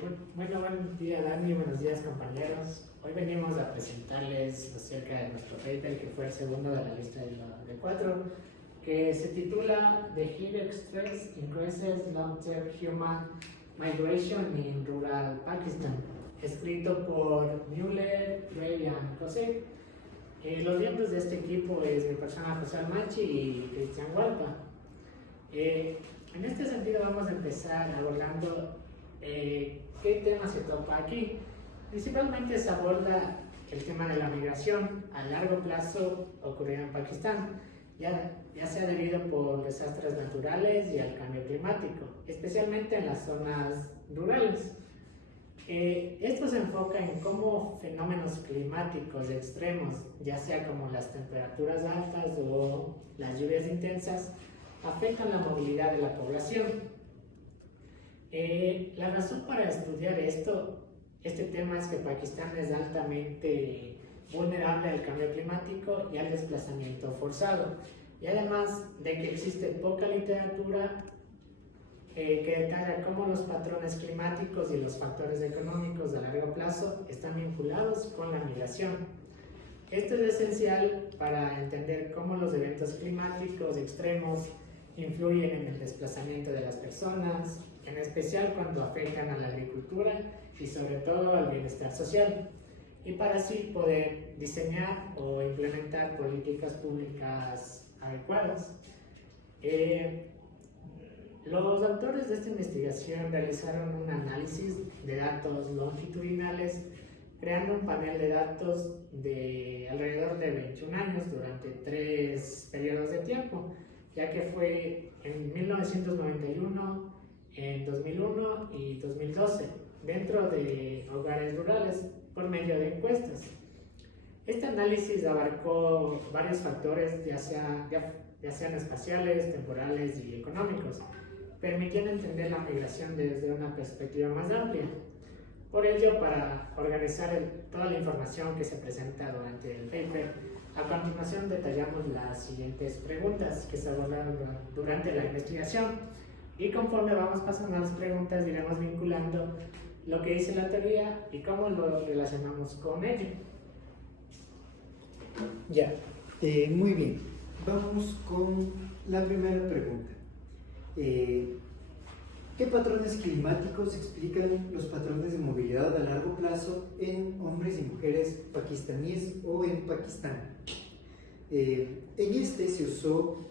Buen día Dani, buenos días compañeros. Hoy venimos a presentarles acerca de nuestro paper que fue el segundo de la lista de cuatro, que se titula The Heat Stress Increases Long-Term Human Migration in Rural Pakistan, escrito por Mueller, Gray y José. Los miembros de este equipo es mi persona José Almachi y Cristian Hualpa. En este sentido vamos a empezar abordando qué tema se toca aquí. Principalmente se aborda el tema de la migración a largo plazo ocurrida en Pakistán, ya sea debido por desastres naturales y al cambio climático, especialmente en las zonas rurales. Esto se enfoca en cómo fenómenos climáticos extremos, ya sea como las temperaturas altas o las lluvias intensas, afectan la movilidad de la población. La razón para estudiar este tema es que Pakistán es altamente vulnerable al cambio climático y al desplazamiento forzado, y además de que existe poca literatura que detalla cómo los patrones climáticos y los factores económicos a largo plazo están vinculados con la migración. Esto es esencial para entender cómo los eventos climáticos extremos influyen en el desplazamiento de las personas, en especial cuando afectan a la agricultura y sobre todo al bienestar social, y para así poder diseñar o implementar políticas públicas adecuadas. Los autores de esta investigación realizaron un análisis de datos longitudinales, creando un panel de datos de alrededor de 21 años durante 3 periodos de tiempo, ya que fue en 1991, en 2001 y 2012, dentro de hogares rurales por medio de encuestas. Este análisis abarcó varios factores, ya sean espaciales, temporales y económicos, permitiendo entender la migración desde una perspectiva más amplia. Por ello, para organizar toda la información que se presenta durante el paper, a continuación detallamos las siguientes preguntas que se abordaron durante la investigación, y conforme vamos pasando a las preguntas iremos vinculando lo que dice la teoría y cómo lo relacionamos con ello. Ya, muy bien. Vamos con la primera pregunta. ¿Qué patrones climáticos explican los patrones de movilidad a largo plazo en hombres y mujeres pakistaníes o en Pakistán? En este se usó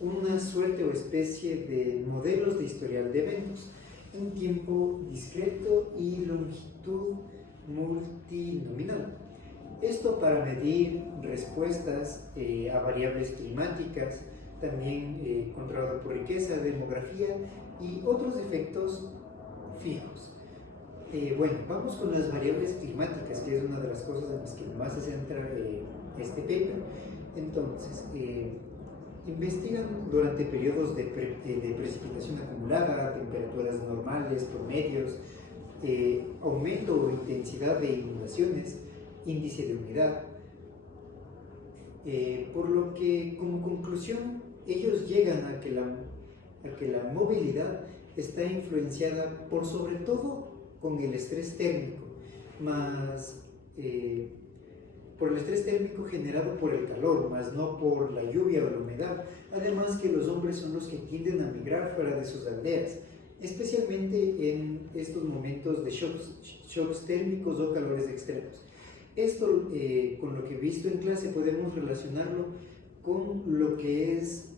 una suerte o especie de modelos de historial de eventos en tiempo discreto y longitud multinominal. Esto para medir respuestas a variables climáticas, también controlado por riqueza, demografía y otros efectos fijos. Bueno, vamos con las variables climáticas, que es una de las cosas en las que más se centra este paper. Entonces, investigan durante periodos de precipitación acumulada, temperaturas normales, promedios, aumento o intensidad de inundaciones, índice de humedad, por lo que como conclusión ellos llegan a que la movilidad está influenciada por sobre todo con el estrés térmico, más por el estrés térmico generado por el calor, más no por la lluvia o la humedad. Además que los hombres son los que tienden a migrar fuera de sus aldeas, especialmente en estos momentos de shocks térmicos o calores extremos. Esto, con lo que he visto en clase, podemos relacionarlo con lo que es,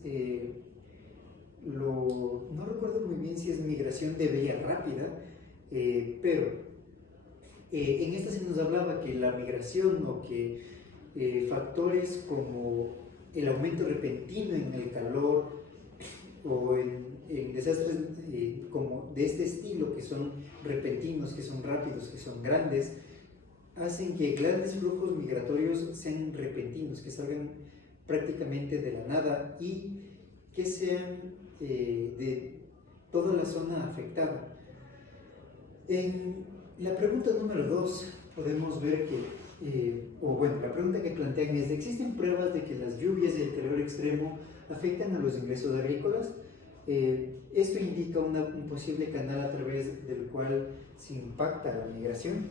no recuerdo muy bien si es migración de vía rápida, pero en esta se nos hablaba que la migración o que factores como el aumento repentino en el calor o en desastres como de este estilo, que son repentinos, que son rápidos, que son grandes, hacen que grandes flujos migratorios sean repentinos, que salgan prácticamente de la nada y que sean de toda la zona afectada. En la pregunta número 2 podemos ver que, la pregunta que plantean es: ¿existen pruebas de que las lluvias y el calor extremo afectan a los ingresos agrícolas? Esto indica un posible canal a través del cual se impacta la migración.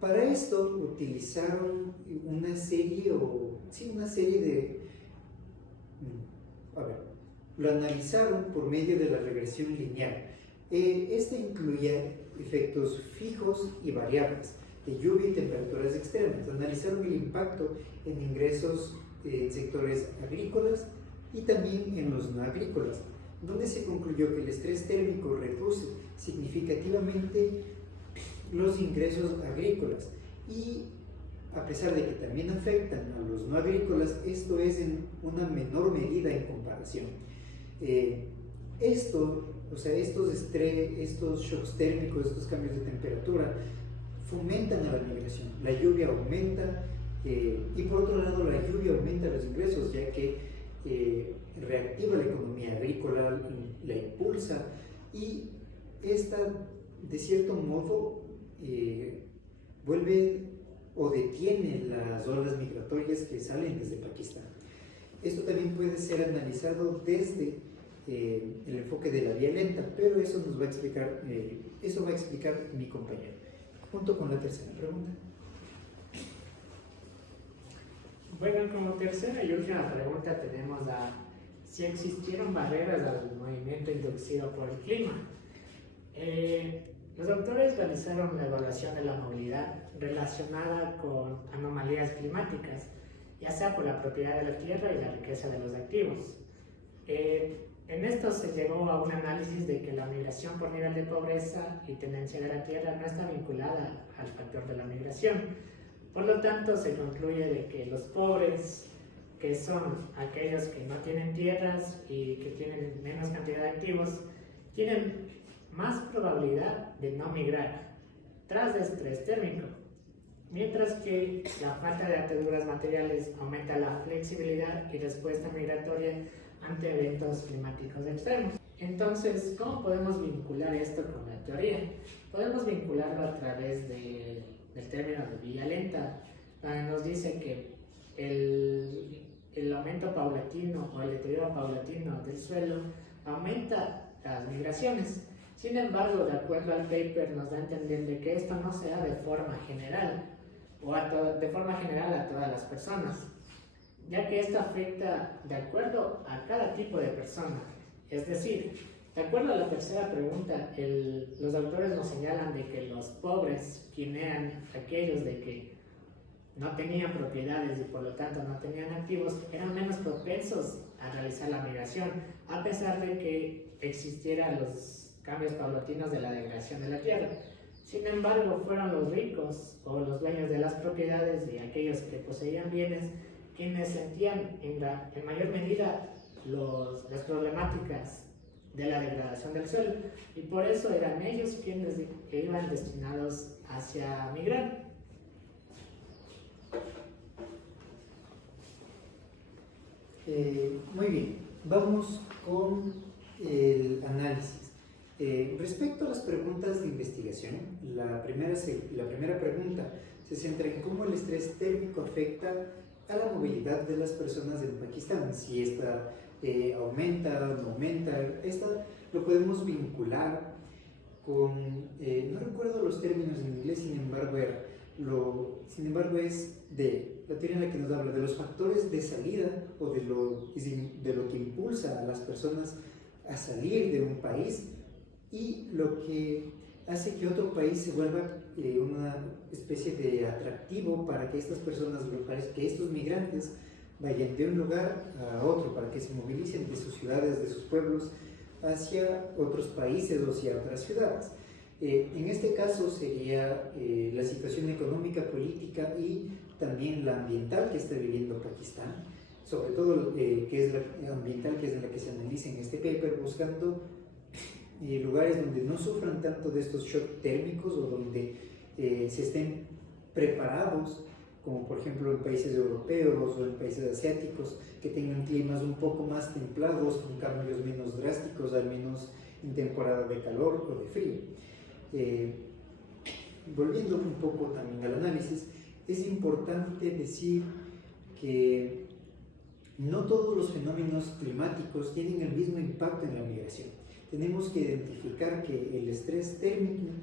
Para esto utilizaron una serie de... lo analizaron por medio de la regresión lineal. Esta incluía efectos fijos y variables de lluvia y temperaturas extremas. Analizaron el impacto en ingresos en sectores agrícolas y también en los no agrícolas, donde se concluyó que el estrés térmico reduce significativamente los ingresos agrícolas y, a pesar de que también afectan a los no agrícolas, esto es en una menor medida en comparación. Estos shocks térmicos, estos cambios de temperatura fomentan a la migración. La lluvia aumenta y, por otro lado, la lluvia aumenta los ingresos, ya que reactiva la economía agrícola, la impulsa, y esta, de cierto modo, vuelve o detiene las olas migratorias que salen desde Pakistán. Esto también puede ser analizado desde el enfoque de la vía lenta, pero eso nos va a explicar, mi compañero, junto con la tercera pregunta. Bueno, como tercera y última pregunta tenemos si existieron barreras al movimiento inducido por el clima. Los autores realizaron la evaluación de la movilidad relacionada con anomalías climáticas, ya sea por la propiedad de la tierra y la riqueza de los activos. En esto se llegó a un análisis de que la migración por nivel de pobreza y tenencia de la tierra no está vinculada al factor de la migración. Por lo tanto, se concluye de que los pobres, que son aquellos que no tienen tierras y que tienen menos cantidad de activos, tienen más probabilidad de no migrar tras estrés térmico, mientras que la falta de ataduras materiales aumenta la flexibilidad y respuesta migratoria ante eventos climáticos extremos. Entonces, ¿cómo podemos vincular esto con la teoría? Podemos vincularlo a través del término de vía lenta, donde nos dice que el aumento paulatino o el deterioro paulatino del suelo aumenta las migraciones. Sin embargo, de acuerdo al paper, nos da a entender de que esto no se da de forma general o de forma general a todas las personas, ya que esto afecta de acuerdo a cada tipo de persona. Es decir, de acuerdo a la tercera pregunta, los autores nos señalan de que los pobres, quienes eran aquellos de que no tenían propiedades y por lo tanto no tenían activos, eran menos propensos a realizar la migración, a pesar de que existieran los cambios paulatinos de la degradación de la tierra. Sin embargo, fueron los ricos o los dueños de las propiedades y aquellos que poseían bienes quienes sentían en mayor medida las problemáticas de la degradación del suelo, y por eso eran ellos quienes iban destinados hacia migrar. Muy bien, vamos con el análisis. Respecto a las preguntas de investigación, la primera pregunta se centra en cómo el estrés térmico afecta a la movilidad de las personas en Pakistán, si esta aumenta o no aumenta. Esta lo podemos vincular con, no recuerdo los términos en inglés, sin embargo es de la teoría en la que nos habla de los factores de salida o de lo que impulsa a las personas a salir de un país y lo que hace que otro país se vuelva una especie de atractivo para que estas personas, que estos migrantes vayan de un lugar a otro, para que se movilicen de sus ciudades, de sus pueblos, hacia otros países o hacia otras ciudades. En este caso sería la situación económica, política y también la ambiental que está viviendo Pakistán, sobre todo que es la ambiental, que es la que se analiza en este paper, buscando lugares donde no sufran tanto de estos shocks térmicos o donde se estén preparados, como por ejemplo en países europeos o en países asiáticos, que tengan climas un poco más templados, con cambios menos drásticos, al menos en temporada de calor o de frío. Volviendo un poco también al análisis, es importante decir que No todos los fenómenos climáticos tienen el mismo impacto en la migración. Tenemos que identificar que el estrés térmico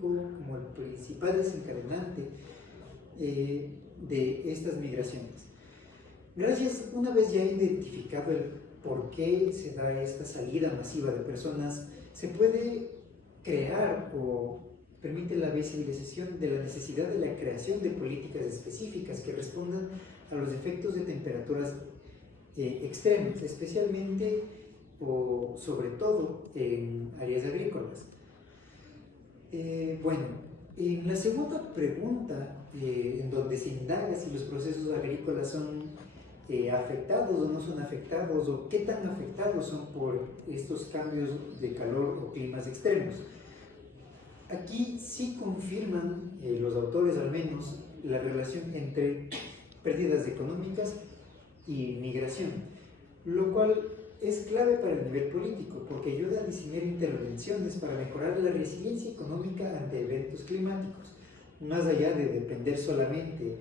como el principal desencadenante de estas migraciones. Una vez ya identificado el por qué se da esta salida masiva de personas, se puede crear o permite la visibilización de la necesidad de la creación de políticas específicas que respondan a los efectos de temperaturas extremas, especialmente o sobre todo en áreas agrícolas. Bueno, en la segunda pregunta, en donde se indaga si los procesos agrícolas son afectados o no son afectados, o qué tan afectados son por estos cambios de calor o climas extremos. Aquí sí confirman los autores al menos la relación entre pérdidas económicas y migración, lo cual es clave para el nivel político porque ayuda a diseñar intervenciones para mejorar la resiliencia económica ante eventos climáticos, más allá de depender solamente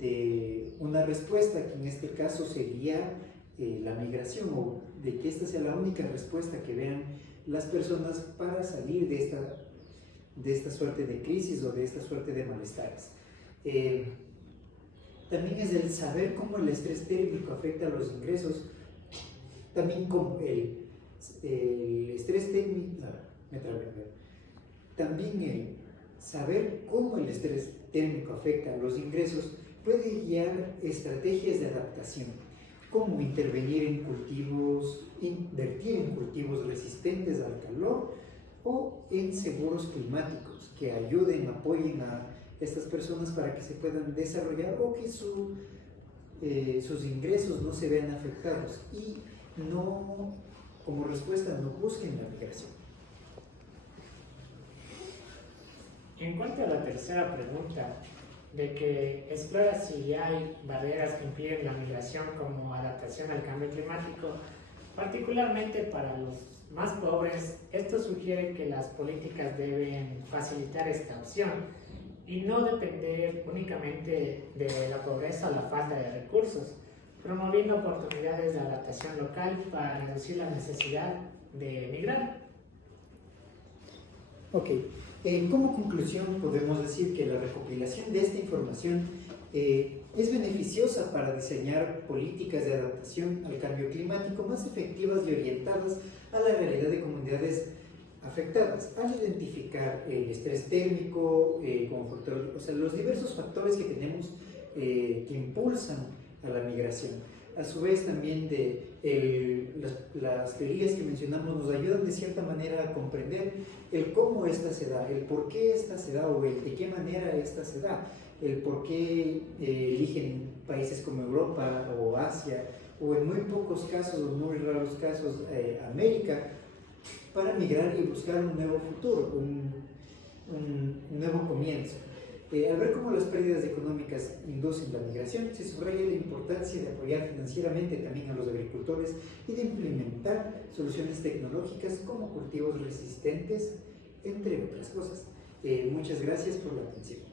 de una respuesta, que en este caso sería la migración, o de que esta sea la única respuesta que vean las personas para salir de esta suerte de crisis o de esta suerte de malestares. También es el saber cómo el estrés térmico afecta a los ingresos, también como el estrés térmico, también el saber cómo el estrés térmico afecta a los ingresos puede guiar estrategias de adaptación, como intervenir en cultivos, invertir en cultivos resistentes al calor o en seguros climáticos que ayuden, apoyen a estas personas para que se puedan desarrollar o que sus ingresos no se vean afectados y no, como respuesta, no busquen la migración. En cuanto a la tercera pregunta, de que explora si hay barreras que impiden la migración como adaptación al cambio climático, particularmente para los más pobres, esto sugiere que las políticas deben facilitar esta opción y no depender únicamente de la pobreza o la falta de recursos, promoviendo oportunidades de adaptación local para reducir la necesidad de migrar. Ok, como conclusión podemos decir que la recopilación de esta información es beneficiosa para diseñar políticas de adaptación al cambio climático más efectivas y orientadas a la realidad de comunidades afectadas, al identificar el estrés térmico, o sea, los diversos factores que tenemos que impulsan a la migración. A su vez también las teorías que mencionamos nos ayudan de cierta manera a comprender el cómo esta se da, el por qué esta se da o el de qué manera esta se da, el por qué eligen países como Europa o Asia o en muy pocos casos o muy raros casos América para migrar y buscar un nuevo futuro, un nuevo comienzo. Al ver cómo las pérdidas económicas inducen la migración, se subraya la importancia de apoyar financieramente también a los agricultores y de implementar soluciones tecnológicas como cultivos resistentes, entre otras cosas. Muchas gracias por la atención.